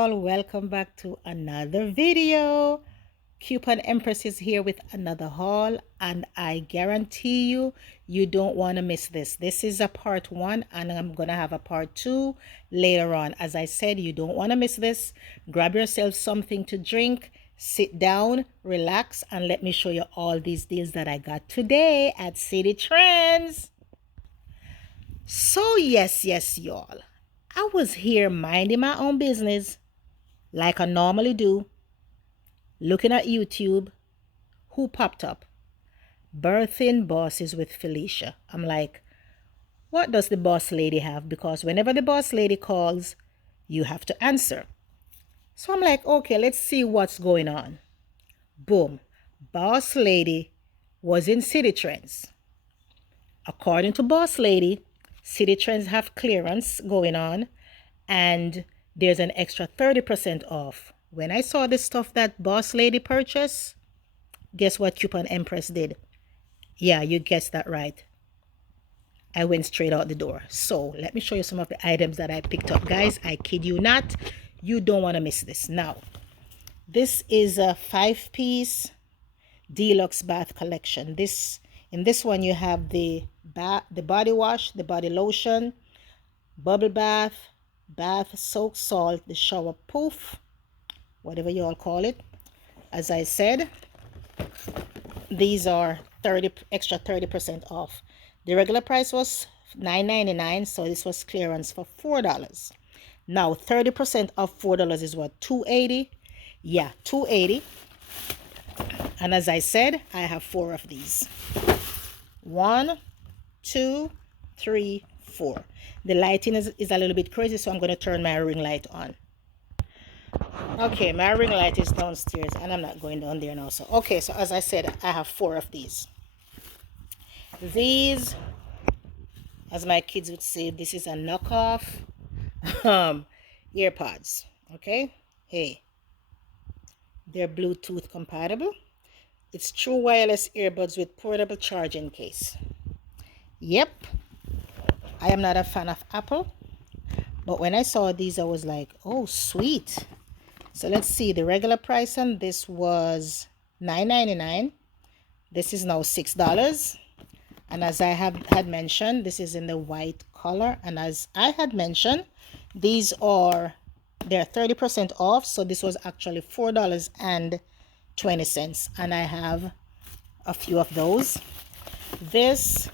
y'all, welcome back to another video. Coupon Empress is here with another haul, and I guarantee you don't want to miss this. This is a part one, and I'm gonna have a part two later on. As I said, you don't want to miss this. Grab yourself something to drink, sit down, relax, and let me show you all these deals that I got today at Citi Trends. So yes, y'all, I was here minding my own business like I normally do, looking at YouTube. Who popped up? Birthing Bosses with Felicia. I'm like, what does the boss lady have? Because whenever the boss lady calls, you have to answer. So I'm like, okay, let's see what's going on. Boom. Boss lady was in Citi Trends. According to boss lady, Citi Trends have clearance going on, and there's an extra 30% off. When I saw the stuff that boss lady purchased, guess what Coupon Empress did? Yeah, you guessed that right. I went straight out the door. So let me show you some of the items that I picked up, guys. I kid you not. You don't want to miss this. Now, this is a 5-piece Deluxe bath collection. In this one you have the body wash, the body lotion, bubble bath, bath soak salt, the shower poof, whatever you all call it. As I said, these are extra 30% off. The regular price was $9.99, so this was clearance for $4. Now 30% off $4 is what, $2.80? Yeah, $2.80. And as I said, I have 4 of these. 1, 2, 3, 4. The lighting is a little bit crazy, so I'm going to turn my ring light on. Okay, my ring light is downstairs, and I'm not going down there now. So, okay, so as I said, I have 4 of these. These, as my kids would say, this is a knockoff earpods. Okay, hey, they're Bluetooth compatible. It's true wireless earbuds with portable charging case. Yep, I am not a fan of Apple, but when I saw these, I was like, oh, sweet. So let's see, the regular price on this was $9.99. This is now $6. And as I had mentioned, this is in the white color. And as I had mentioned, they're 30% off. So this was actually $4.20. And I have a few of those. This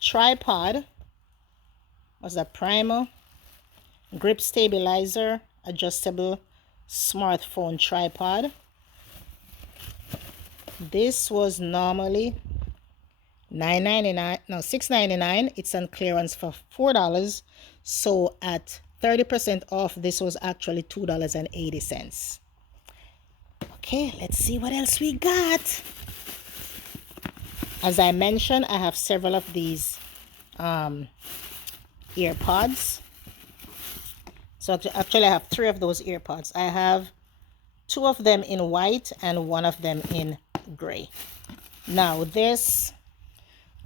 tripod was a primer, grip stabilizer, adjustable smartphone tripod. This was normally $6.99. It's on clearance for $4. So at 30% off, this was actually $2.80. Okay, let's see what else we got. As I mentioned, I have several of these earpods. So actually I have 3 of those earpods. I have 2 of them in white and 1 of them in gray. Now this,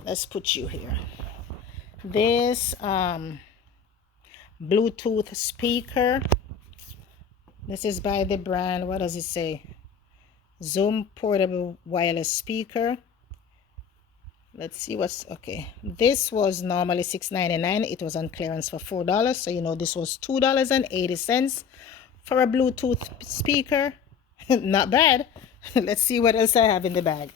let's put you here. This Bluetooth speaker. This is by the brand, what does it say? Zoom portable wireless speaker. Let's see what's okay. This was normally $6.99. It was on clearance for $4. So you know this was $2.80 for a Bluetooth speaker. Not bad. Let's see what else I have in the bag.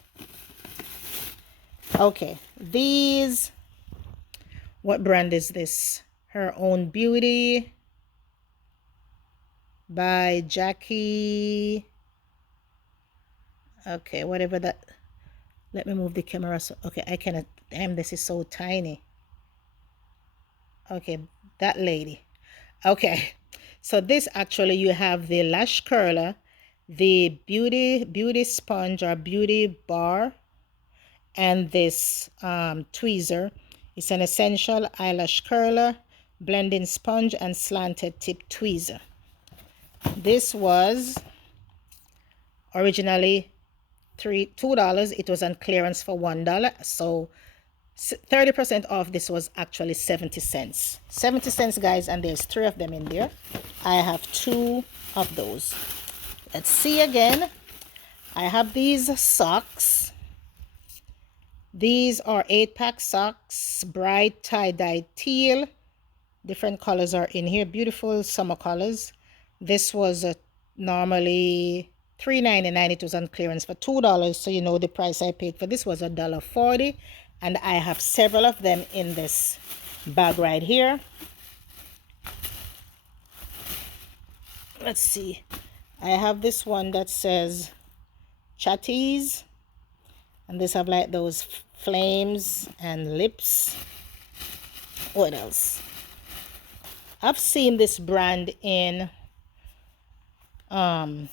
Okay, these. What brand is this? Her Own Beauty by Jackie. Okay, whatever that. Let me move the camera. So, okay, I cannot. Damn, this is so tiny. Okay, that lady. Okay, so this actually, you have the lash curler, the beauty sponge or beauty bar, and this tweezer. It's an essential eyelash curler, blending sponge, and slanted tip tweezer. This was originally $2. It was on clearance for $1. So 30% off. This was actually 70 cents. 70 cents, guys, and there's 3 of them in there. I have 2 of those. Let's see again. I have these socks. These are 8-pack socks, bright tie-dye teal. Different colors are in here, beautiful summer colors. This was normally $3.99. It was on clearance for $2, so you know the price I paid for this was $1.40, and I have several of them in this bag right here. Let's see. I have this one that says Chatties, and this have like those flames and lips. What else? I've seen this brand in I've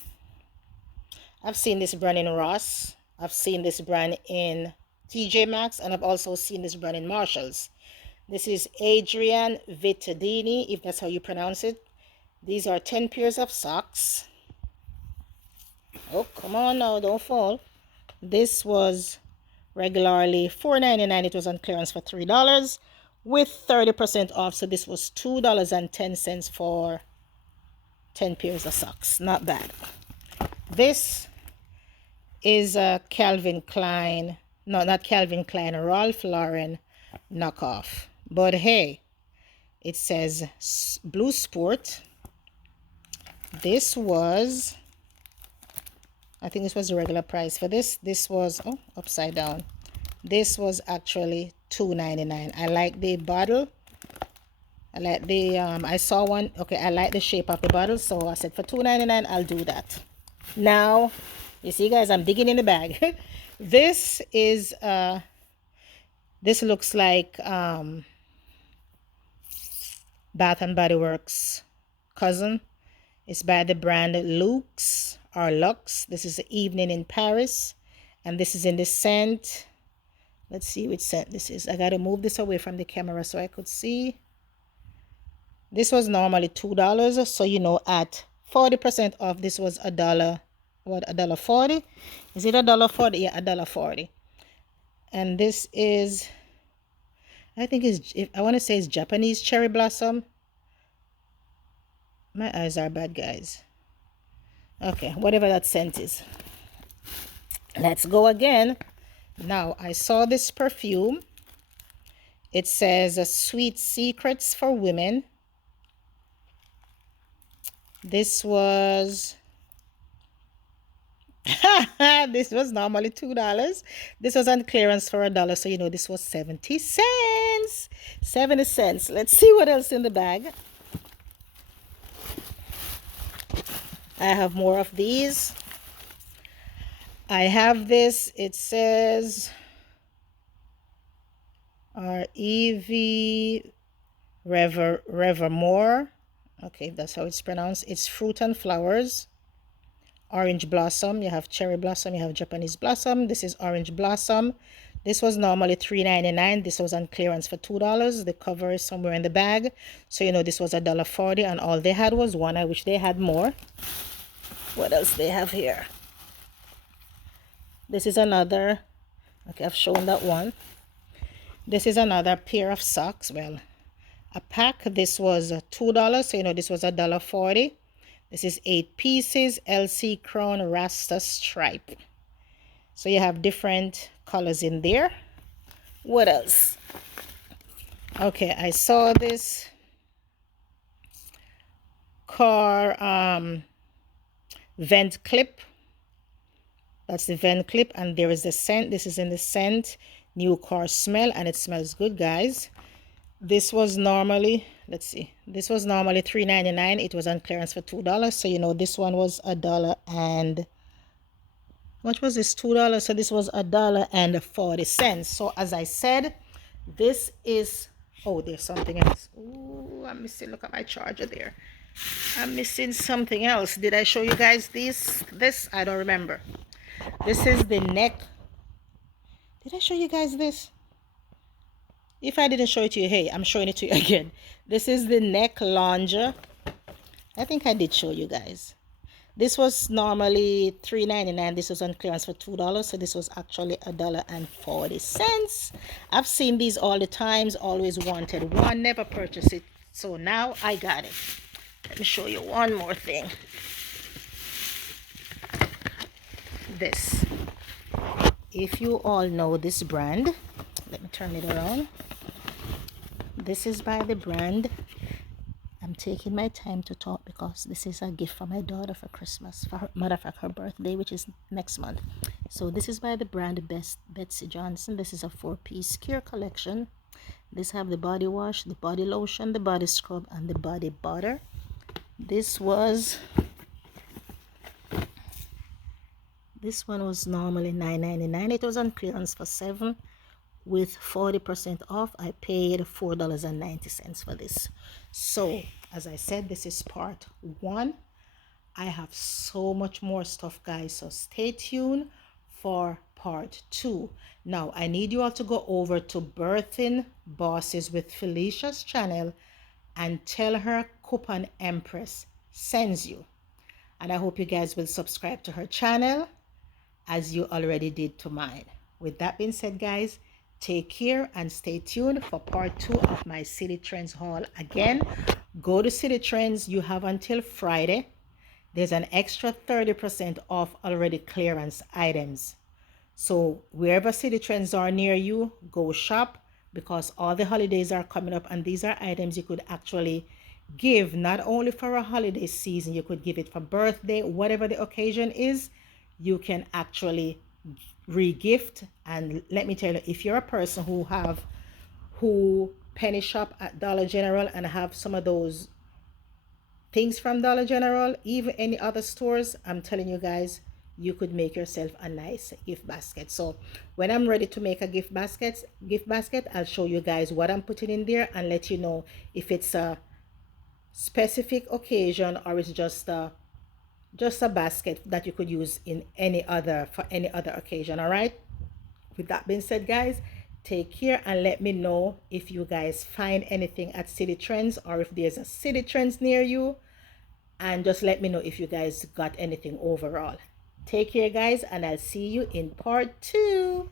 seen this brand in Ross. I've seen this brand in TJ Maxx, and I've also seen this brand in Marshalls. This is Adrian Vittadini, if that's how you pronounce it. These are 10 pairs of socks. Oh, come on now, don't fall. This was regularly $4.99. It was on clearance for $3 with 30% off. So this was $2.10 for 10 pairs of socks. Not bad. This is a Calvin Klein, no, not Calvin Klein, Ralph Lauren knockoff. But hey, it says Blue Sport. This was, I think this was the regular price for this. This was, oh, upside down. This was actually $2.99. I like the bottle. I like the, I saw one. Okay, I like the shape of the bottle. So I said for $2.99, I'll do that. Now, you see, guys, I'm digging in the bag. This is, this looks like Bath and Body Works cousin. It's by the brand Luxe or Lux. This is Evening in Paris. And this is in the scent. Let's see which scent this is. I got to move this away from the camera so I could see. This was normally $2. So, you know, at 40% off, this was $1. What, $1.40? Is it $1.40? Yeah, $1.40. And this is, I think is, I want to say it's Japanese cherry blossom. My eyes are bad, guys. Okay, whatever that scent is. Let's go again. Now, I saw this perfume. It says Sweet Secrets for Women. This was this was normally $2. This was on clearance for $1, so you know this was 70 cents. 70 cents. Let's see what else in the bag. I have more of these. I have this. It says R-E-V Revermore. Okay, that's how it's pronounced. It's fruit and flowers. Orange blossom. You have cherry blossom. You have Japanese blossom. This is orange blossom. This was normally $3.99. This was on clearance for $2. The cover is somewhere in the bag. So, you know, this was $1.40, and all they had was one. I wish they had more. What else they have here? This is another. Okay, I've shown that one. This is another pair of socks. Well, a pack. This was $2. So, you know, this was $1.40. This is 8 pieces. LC Crown Rasta Stripe. So you have different colors in there. What else? Okay, I saw this car vent clip. That's the vent clip, and there is the scent. This is in the scent New Car Smell, and it smells good, guys. This was normally, let's see, this was normally $3.99. It was on clearance for $2. So, you know, this one was $1 and what was this? $2. So this was $1.40. So as I said, this is, oh, there's something else. Oh, I'm missing, look at my charger there. I'm missing something else. Did I show you guys this? I don't remember. This is the neck. Did I show you guys this? If I didn't show it to you, hey, I'm showing it to you again. This is the neck lounger. I think I did show you guys. This was normally $3.99. This was on clearance for $2, so this was actually $1.40. I've seen these all the times, always wanted one, never purchased it, so now I got it. Let me show you one more thing. This, if you all know this brand, let me turn it around. This is by the brand. I'm taking my time to talk because this is a gift for my daughter for Christmas, for her, matter of fact, her birthday, which is next month. So this is by the brand Betsy Johnson. This is a 4-piece care collection. This have the body wash, the body lotion, the body scrub, and the body butter. This one was normally $9.99. It was on clearance for $7. With 40% off, I paid $4.90 for this. So as I said, this is part 1. I have so much more stuff, guys, so stay tuned for part 2. Now I need you all to go over to Birthing Bosses with Felicia's channel and tell her Coupon Empress sends you, and I hope you guys will subscribe to her channel as you already did to mine. With that being said, guys, take care and stay tuned for part 2 of my Citi Trends haul. Again, go to Citi Trends. You have until Friday. There's an extra 30% off already clearance items. So wherever Citi Trends are near you, go shop, because all the holidays are coming up, and these are items you could actually give not only for a holiday season, you could give it for birthday, whatever the occasion is, you can actually re-gift. And let me tell you, if you're a person who penny shop at Dollar General and have some of those things from Dollar General, even any other stores, I'm telling you guys, you could make yourself a nice gift basket. So when I'm ready to make a gift basket, I'll show you guys what I'm putting in there and let you know if it's a specific occasion or it's just a basket that you could use in any other occasion. All right, with that being said, guys, take care and let me know if you guys find anything at Citi Trends or if there's a Citi Trends near you, and just let me know if you guys got anything overall. Take care, guys, and I'll see you in part 2.